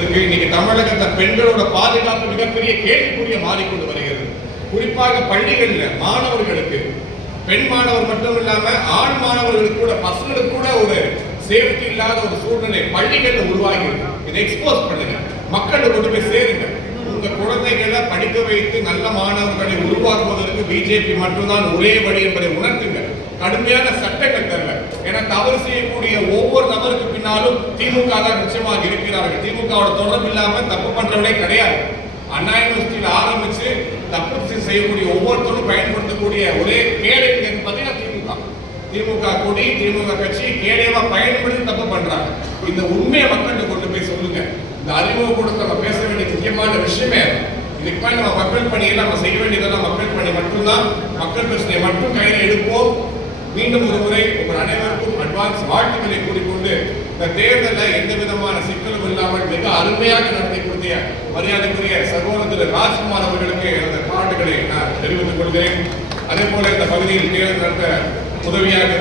இருக்கு. இன்னைக்கு தமிழகத்தில் பெண்களோட பாதுகாப்பு மிகப்பெரிய கேள்விக்குரிய மாறிக்கொண்டு வருகிறது. குறிப்பாக பள்ளிகள்ல மாணவர்களுக்கு, பெண் மாணவர் மட்டும் இல்லாம ஆண் மாணவர்களுக்கு கூட, பசங்களுக்கு கூட ஒரு சேஃப்டி இல்லாத ஒரு சூழ்நிலை பள்ளிகள்ல உருவாகி இருக்கு. இதை எக்ஸ்போஸ் பண்ணுங்க, மக்கள் கொண்டு போய் சேருங்க. உங்க குழந்தைகளை படிக்க வைத்து நல்ல மாணவர்களை உருவாக்குவதற்கு பிஜேபி மட்டும்தான் ஒரே வழி என்பதை உணர்த்துங்க. கடுமையான சட்டங்கள் தரல. ஏன்னா தவறு செய்யக்கூடிய ஒவ்வொரு நபருக்கு பின்னாலும் திமுக தான் நிச்சயமாக இருக்கிறார்கள். திமுகவோட தொடர்பு இல்லாம தப்பு பண்றவனே கிடையாது. அண்ணா யூனிவர்சிட்டியில ஆரம்பிச்சு தப்பு செய்யக்கூடிய ஒவ்வொருத்தரும் பயன்படுத்தக்கூடிய ஒரே கேடை பார்த்தீங்கன்னா திமுக கொடி, திமுக கட்சி கேடயமா பயன்படுத்தி தப்பு பண்றாங்க. இந்த உண்மையை மக்கள்கிட்ட கொண்டு போய் சொல்லுங்க. இந்த அறிமுக கூடத்தில் நம்ம பேச வேண்டிய முக்கியமான விஷயமே இதுக்கு மேல நம்ம மக்கள் பணியெல்லாம் நம்ம செய்ய வேண்டியதெல்லாம் மக்கள் பணி மட்டும்தான். மக்கள் பிரச்சனையை மட்டும் கையில் எடுப்போம். மீண்டும் ஒரு முறை உங்கள் அனைவருக்கும் அட்வான்ஸ் வாழ்த்துக்களை கூறிக்கொண்டு இந்த தேர்தலில் எந்த விதமான சிக்கலும் இல்லாமல் மிக அருமையாக நடத்தி கொடுத்த மரியாதைக்குரிய சகோதரர் திரு ராஜ்குமார் அவர்களுக்கு எனது பாராட்டுகளை நான் தெரிவித்துக் கொள்கிறேன். அதே போல இந்த பகுதியில் தேர்தல் நடத்த உதவியாக